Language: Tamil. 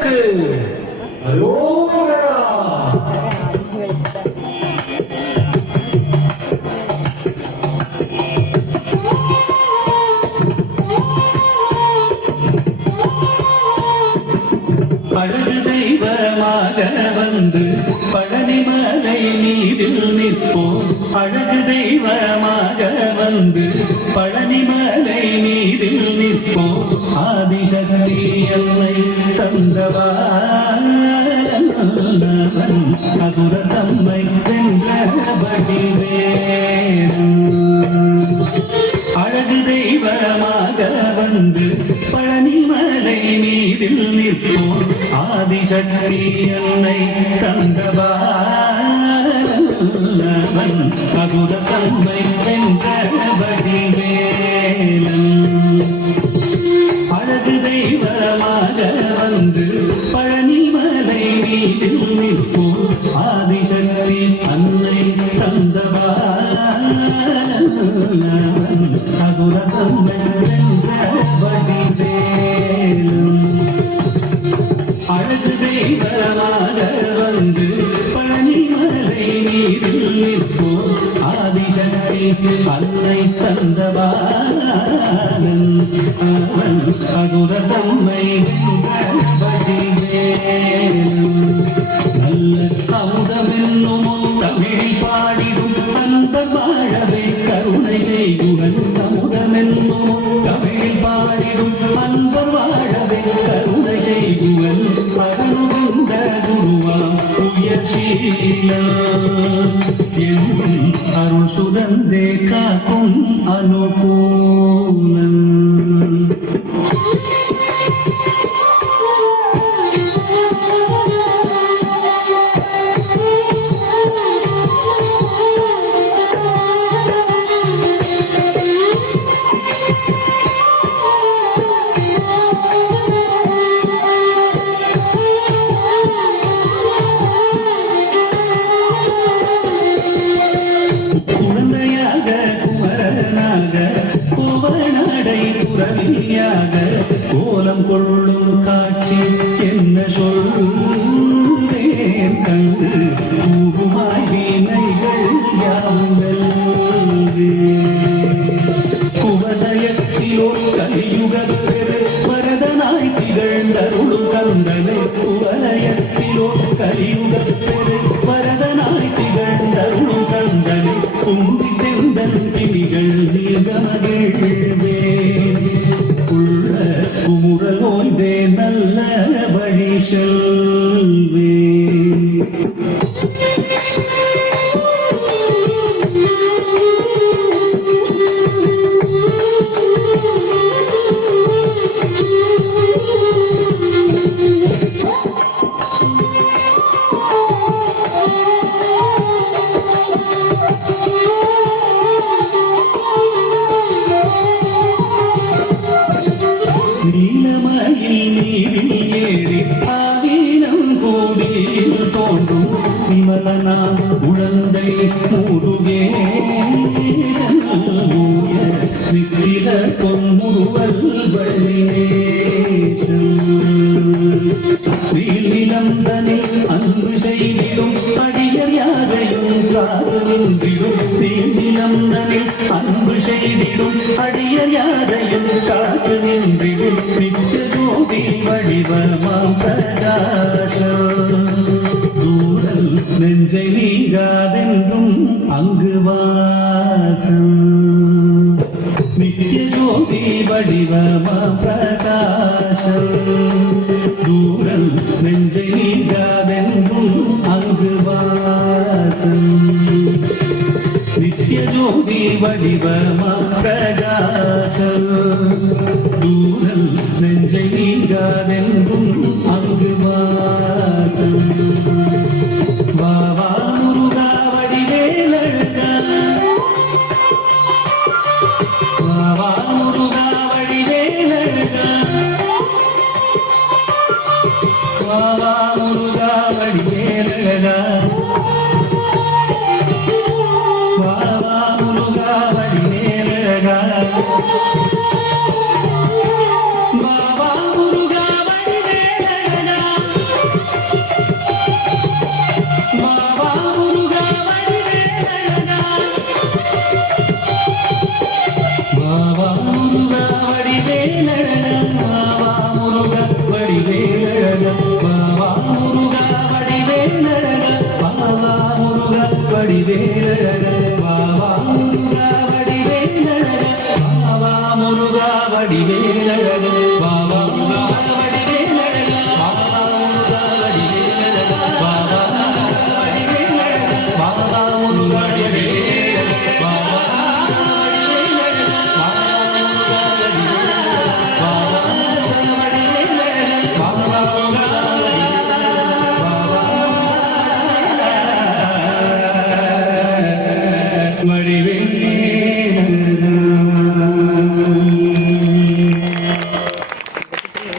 முருகனுக்கு அரோகரா. அழகு தெய்வமாக வந்து பழனிமலை மீதில் நிற்போம். அழகு தெய்வமாக வந்து பழனிமலை மீதில் நிற்போம். ஆதிசக்தி எல்லை தந்தவான் அசுர தம்மை வென்றபடி அழகு தெய்வமாக வந்து பழனிமலை மீதில் நிற்போம். ஆதிசக்தி என்னை தந்தவான் அசுர தம்மை வென்றபடி அழகு தெய்வமாக வந்து பழனிமலை மீதில் நிற்போம். ஆதிசக்தி அன்னை தந்தவான் அசுர தம்மை வென்றபடி அழகு தெய்வமாக வந்து பழனிமலை மீதில் நிற்போம். ஆதிசக்தி அன்னை தந்தவான் அசுர தம்மை வென்றபடி நல்ல அமுதமென்னும் தமிழில் பாடிடும் அந்த வாழவே கருணை செய்குவன். அமுதமென்னும் தமிழில் பாடிடும் அந்த வாழவே கருணை செய்குவன். பரனுந்த குருவாம் உயர்ச்சியா என்னும் அருள் சுரந்தே காக்கும் அனுகூலம். கோலம் கொள்ளும் காட்சி என்ன சொல்வேன் கண்டு பூகுமாய் வீணைகள் யாவுங்கள் குவலயத்திலோ கலியுகப்பெரு வரதனாய் திகழ்ந்தருளும் கந்தனை. குவலயத்திலோ கலியுகப்பெரு வரதனாய் திகழ்ந்தருளும் கந்தனை. கும்பி தெந்தன் பிணிகள் நீர்கமகிழ்வே குமுறல் ஓய்ந்தே நல்ல வழி செல்வே. நீலமயில் நீரில் ஏறி ஆவீனம் கூடியில் தோன்றும் விமலனாம் உழந்தை முருகேசன் ஊய நித்திர பொன்முருவல் வள்ளினேசன். நீலிலந்தனில் அன்பு செய்திடும் அடியர் யாரையும் காது நின்றிடும். நீலிலந்தனில் அன்பு செய்திடும் அடியர் யாரையும் காத்து நின்றிடும். நித்திய ஜோதி வடிவமாம் பிரகாசம் தூரல் நெஞ்சை நீங்காதென்றும் அங்கு வாசம். நித்திய ஜோதி வடிவமாம் பிரகாசம் தூரல் நெஞ்சை நீங்காதென்றும் அங்கு வாசம். நித்திய ஜோதி வடிவமாம் பிரகாசம் தூரல் நெஞ்சை நீங்காதென்றும் அங்கு வாசம். வா வா முருகா வடிவேலழகா வா வா முருகா வடிவேலழகா வா வா முருகா வடிவே